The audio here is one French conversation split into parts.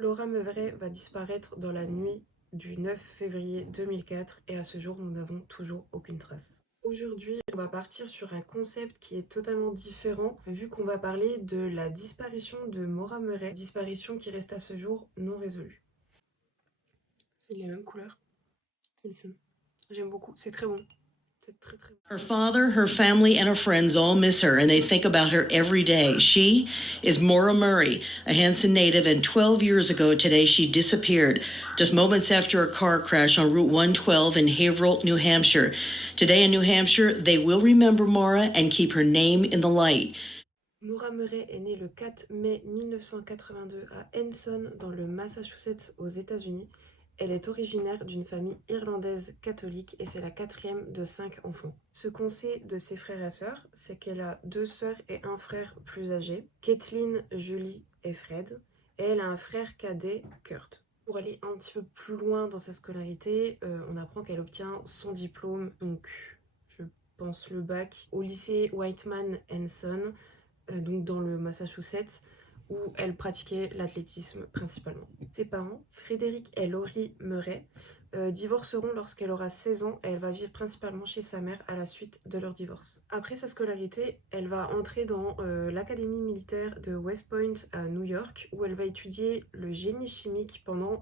Laura Mevray va disparaître dans la nuit du 9 février 2004 et à ce jour, nous n'avons toujours aucune trace. Aujourd'hui, on va partir sur un concept qui est totalement différent vu qu'on va parler de la disparition de Maura Murray, disparition qui reste à ce jour non résolue. C'est les mêmes couleurs que le film. J'aime beaucoup, c'est très bon. C'est très très bon. Her father, her family, and her friends all miss her, and they think about her every day. She is Maura Murray, a Hanson native, and 12 years ago today she disappeared, just moments after a car crash on Route 112 in Haverhill, New Hampshire. Today in New Hampshire, they will remember Maura and keep her name in the light. Maura Murray est née le 4 mai 1982 à Henson, dans le Massachusetts, aux États-Unis. Elle est originaire d'une famille irlandaise catholique et c'est la quatrième de 5 enfants. Ce qu'on sait de ses frères et sœurs, c'est qu'elle a 2 sœurs et un frère plus âgé, Kathleen, Julie et Fred, et elle a un frère cadet, Kurt. Pour aller un petit peu plus loin dans sa scolarité, on apprend qu'elle obtient son diplôme, donc je pense le bac, au lycée Whiteman Henson, donc dans le Massachusetts, où elle pratiquait l'athlétisme principalement. Ses parents, Frédéric et Laurie Murray, divorceront lorsqu'elle aura 16 ans et elle va vivre principalement chez sa mère à la suite de leur divorce. Après sa scolarité, elle va entrer dans l'académie militaire de West Point à New York, où elle va étudier le génie chimique pendant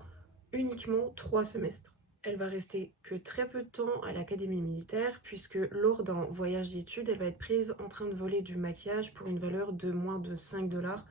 uniquement 3 semestres. Elle va rester que très peu de temps à l'académie militaire puisque lors d'un voyage d'études, elle va être prise en train de voler du maquillage pour une valeur de moins de 5 $.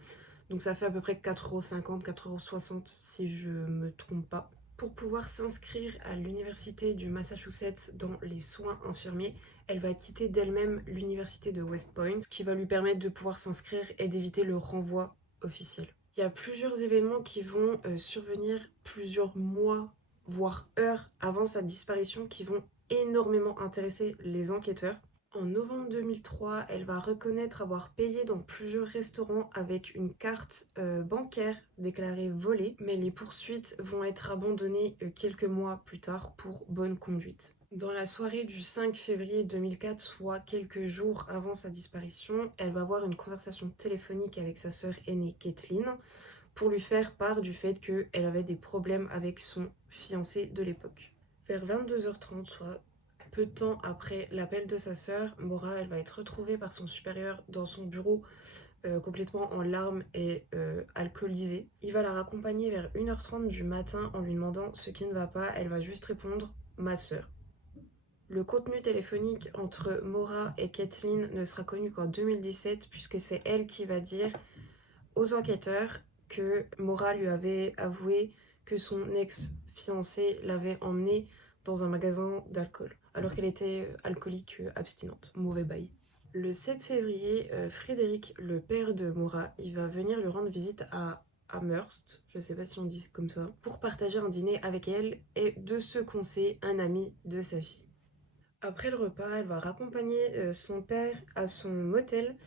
Donc ça fait à peu près 4,50 €, 4,60 € si je me trompe pas. Pour pouvoir s'inscrire à l'université du Massachusetts dans les soins infirmiers, elle va quitter d'elle-même l'université de West Point, ce qui va lui permettre de pouvoir s'inscrire et d'éviter le renvoi officiel. Il y a plusieurs événements qui vont survenir plusieurs mois voire heures avant sa disparition, qui vont énormément intéresser les enquêteurs. En novembre 2003, elle va reconnaître avoir payé dans plusieurs restaurants avec une carte bancaire déclarée volée, mais les poursuites vont être abandonnées quelques mois plus tard pour bonne conduite. Dans la soirée du 5 février 2004, soit quelques jours avant sa disparition, elle va avoir une conversation téléphonique avec sa sœur aînée Kathleen, pour lui faire part du fait qu'elle avait des problèmes avec son fiancé de l'époque. Vers 22h30, soit peu de temps après l'appel de sa sœur, Maura, elle va être retrouvée par son supérieur dans son bureau, complètement en larmes et alcoolisée. Il va la raccompagner vers 1h30 du matin en lui demandant ce qui ne va pas. Elle va juste répondre « ma sœur ». Le contenu téléphonique entre Maura et Kathleen ne sera connu qu'en 2017 puisque c'est elle qui va dire aux enquêteurs que Maura lui avait avoué que son ex-fiancé l'avait emmenée dans un magasin d'alcool, alors qu'elle était alcoolique abstinente. Mauvais bail. Le 7 février, Frédéric, le père de Maura, il va venir lui rendre visite à Amherst, je sais pas si on dit comme ça, pour partager un dîner avec elle et de ce qu'on sait, un ami de sa fille. Après le repas, elle va raccompagner son père à son motel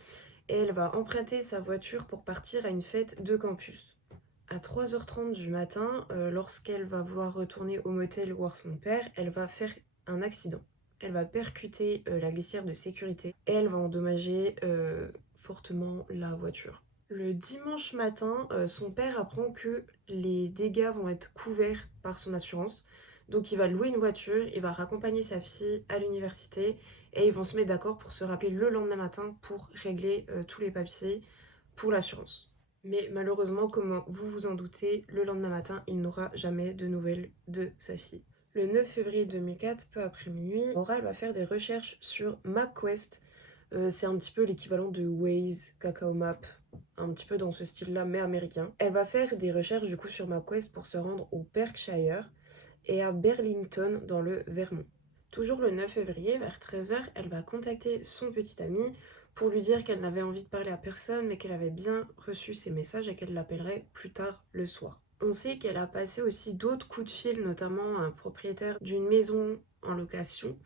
et elle va emprunter sa voiture pour partir à une fête de campus. À 3h30 du matin, lorsqu'elle va vouloir retourner au motel voir son père, elle va faire un accident. Elle va percuter la glissière de sécurité et elle va endommager fortement la voiture. Le dimanche matin, son père apprend que les dégâts vont être couverts par son assurance. Donc il va louer une voiture, il va raccompagner sa fille à l'université et ils vont se mettre d'accord pour se rappeler le lendemain matin pour régler tous les papiers pour l'assurance. Mais malheureusement, comme vous vous en doutez, le lendemain matin, il n'aura jamais de nouvelles de sa fille. Le 9 février 2004, peu après minuit, Maura va faire des recherches sur MapQuest. C'est un petit peu l'équivalent de Waze, Kakao Map, un petit peu dans ce style-là, mais américain. Elle va faire des recherches du coup sur MapQuest pour se rendre au Berkshire et à Burlington dans le Vermont. Toujours le 9 février, vers 13h, elle va contacter son petit ami pour lui dire qu'elle n'avait envie de parler à personne mais qu'elle avait bien reçu ses messages et qu'elle l'appellerait plus tard le soir. On sait qu'elle a passé aussi d'autres coups de fil, notamment à un propriétaire d'une maison en location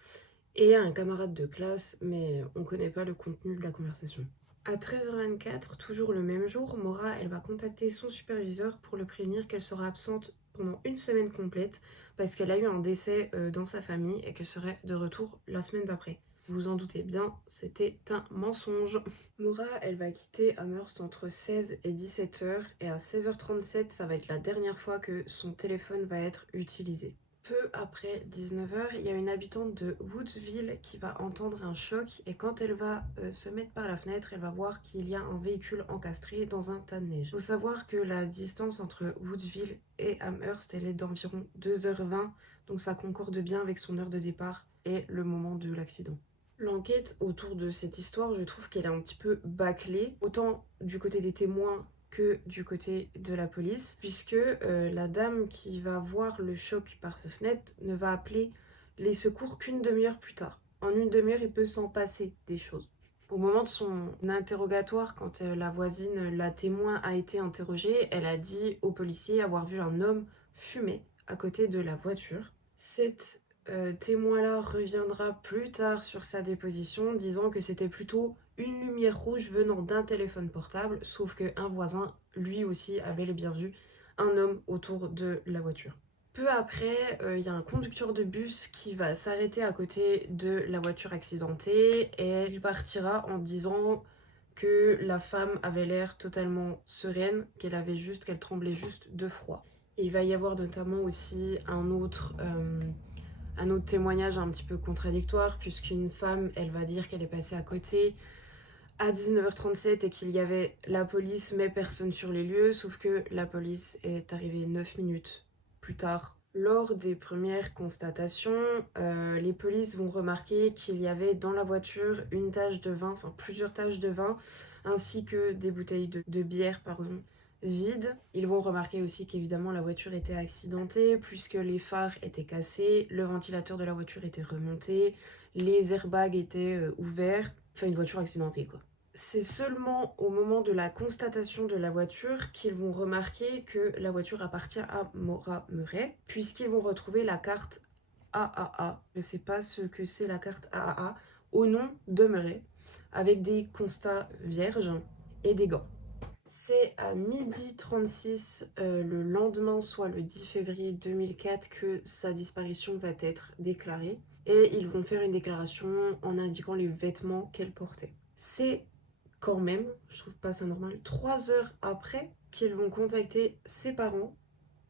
et à un camarade de classe, mais on ne connaît pas le contenu de la conversation. À 13h24, toujours le même jour, Maura, elle va contacter son superviseur pour le prévenir qu'elle sera absente pendant une semaine complète parce qu'elle a eu un décès dans sa famille et qu'elle serait de retour la semaine d'après. Vous vous en doutez bien, c'était un mensonge. Maura, elle va quitter Amherst entre 16 et 17 heures et à 16h37, ça va être la dernière fois que son téléphone va être utilisé. Peu après 19 heures, il y a une habitante de Woodsville qui va entendre un choc et quand elle va se mettre par la fenêtre, elle va voir qu'il y a un véhicule encastré dans un tas de neige. Il faut savoir que la distance entre Woodsville et Amherst, elle est d'environ 2h20, donc ça concorde bien avec son heure de départ et le moment de l'accident. L'enquête autour de cette histoire, je trouve qu'elle est un petit peu bâclée, autant du côté des témoins que du côté de la police, puisque la dame qui va voir le choc par sa fenêtre ne va appeler les secours qu'une demi-heure plus tard. En une demi-heure, il peut s'en passer des choses. Au moment de son interrogatoire, quand la voisine, la témoin, a été interrogée, elle a dit aux policiers avoir vu un homme fumer à côté de la voiture. Cette témoin-là reviendra plus tard sur sa déposition, disant que c'était plutôt une lumière rouge venant d'un téléphone portable, sauf qu'un voisin, lui aussi, avait bien vu un homme autour de la voiture. Peu après, il y a un conducteur de bus qui va s'arrêter à côté de la voiture accidentée et il partira en disant que la femme avait l'air totalement sereine, qu'elle tremblait juste de froid. Et il va y avoir notamment aussi un autre témoignage un petit peu contradictoire, puisqu'une femme, elle va dire qu'elle est passée à côté à 19h37 et qu'il y avait la police mais personne sur les lieux, sauf que la police est arrivée 9 minutes plus tard. Lors des premières constatations, les polices vont remarquer qu'il y avait dans la voiture une tache de vin, enfin plusieurs taches de vin, ainsi que des bouteilles de bière, vides. Ils vont remarquer aussi qu'évidemment la voiture était accidentée puisque les phares étaient cassés, le ventilateur de la voiture était remonté, les airbags étaient ouverts, enfin une voiture accidentée quoi. C'est seulement au moment de la constatation de la voiture qu'ils vont remarquer que la voiture appartient à Maura Murray, puisqu'ils vont retrouver la carte AAA, je sais pas ce que c'est la carte AAA, au nom de Murray, avec des constats vierges et des gants. C'est à 12h36 le lendemain, soit le 10 février 2004, que sa disparition va être déclarée. Et ils vont faire une déclaration en indiquant les vêtements qu'elle portait. C'est quand même, je trouve pas ça normal, 3 heures après qu'ils vont contacter ses parents,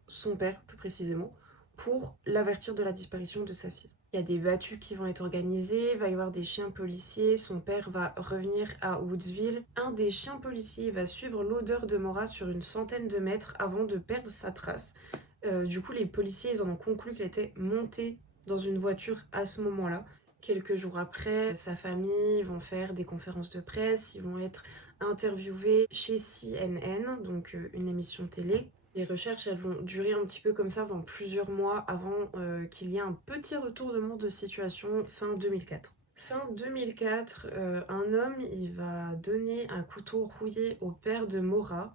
son père plus précisément, pour l'avertir de la disparition de sa fille. Il y a des battues qui vont être organisées, il va y avoir des chiens policiers, son père va revenir à Woodsville. Un des chiens policiers va suivre l'odeur de Maura sur une centaine de mètres avant de perdre sa trace. Du coup, les policiers ils en ont conclu qu'elle était montée dans une voiture à ce moment-là. Quelques jours après, sa famille vont faire des conférences de presse, ils vont être interviewés chez CNN, donc une émission télé. Les recherches, elles vont durer un petit peu comme ça pendant plusieurs mois avant qu'il y ait un petit retournement de situation fin 2004. Fin 2004, un homme, il va donner un couteau rouillé au père de Maura,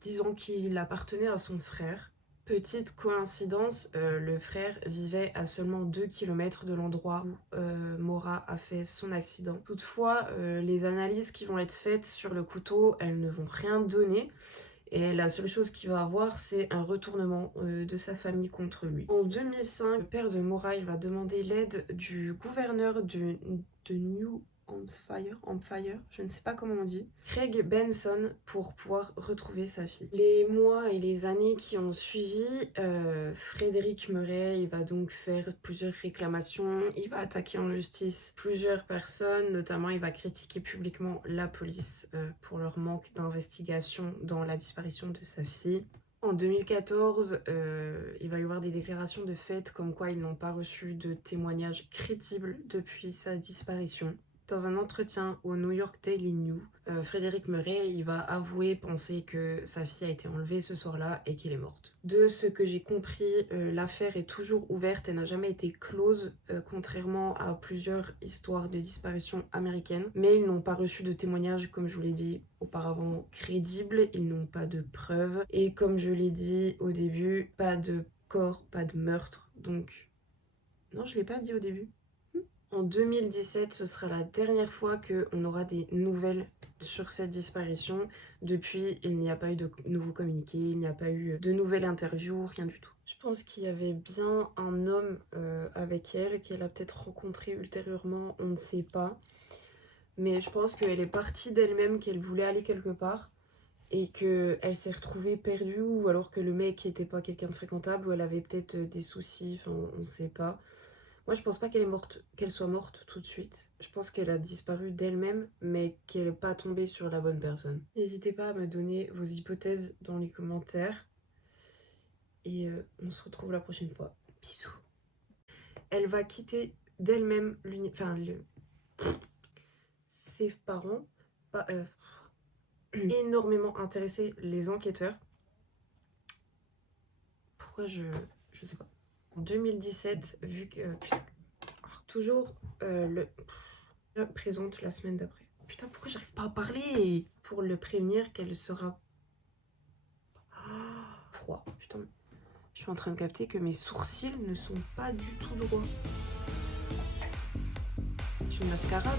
disant qu'il appartenait à son frère. Petite coïncidence, le frère vivait à seulement 2 km de l'endroit où Maura a fait son accident. Toutefois, les analyses qui vont être faites sur le couteau, elles ne vont rien donner. Et la seule chose qu'il va avoir, c'est un retournement de sa famille contre lui. En 2005, le père de Maura va demander l'aide du gouverneur de New Hampshire, je ne sais pas comment on dit, Craig Benson, pour pouvoir retrouver sa fille. Les mois et les années qui ont suivi, Frédéric Murray il va donc faire plusieurs réclamations, il va attaquer en justice plusieurs personnes, notamment il va critiquer publiquement la police pour leur manque d'investigation dans la disparition de sa fille. En 2014, il va y avoir des déclarations de fait comme quoi ils n'ont pas reçu de témoignages crédibles depuis sa disparition. Dans un entretien au New York Daily News, Frédéric Murray il va avouer penser que sa fille a été enlevée ce soir-là et qu'elle est morte. De ce que j'ai compris, l'affaire est toujours ouverte et n'a jamais été close, contrairement à plusieurs histoires de disparition américaines. Mais ils n'ont pas reçu de témoignages, comme je vous l'ai dit auparavant, crédibles, ils n'ont pas de preuves. Et comme je l'ai dit au début, pas de corps, pas de meurtre. Donc, non, je ne l'ai pas dit au début. En 2017, ce sera la dernière fois qu'on aura des nouvelles sur cette disparition. Depuis, il n'y a pas eu de nouveaux communiqués, il n'y a pas eu de nouvelles interviews, rien du tout. Je pense qu'il y avait bien un homme avec elle, qu'elle a peut-être rencontré ultérieurement, on ne sait pas. Mais je pense qu'elle est partie d'elle-même, qu'elle voulait aller quelque part et qu'elle s'est retrouvée perdue, ou alors que le mec n'était pas quelqu'un de fréquentable, ou elle avait peut-être des soucis, enfin on ne sait pas. Moi je pense pas qu'elle est morte, qu'elle soit morte tout de suite. Je pense qu'elle a disparu d'elle-même, mais qu'elle n'est pas tombée sur la bonne personne. N'hésitez pas à me donner vos hypothèses dans les commentaires. Et on se retrouve la prochaine fois. Bisous. Elle va quitter d'elle-même ses parents. Énormément intéressé les enquêteurs. Pourquoi je sais pas. En 2017, vu que toujours le présente la semaine d'après. Putain, pourquoi j'arrive pas à parler? Pour le prévenir qu'elle sera froid. Putain, je suis en train de capter que mes sourcils ne sont pas du tout droits. C'est une mascarade.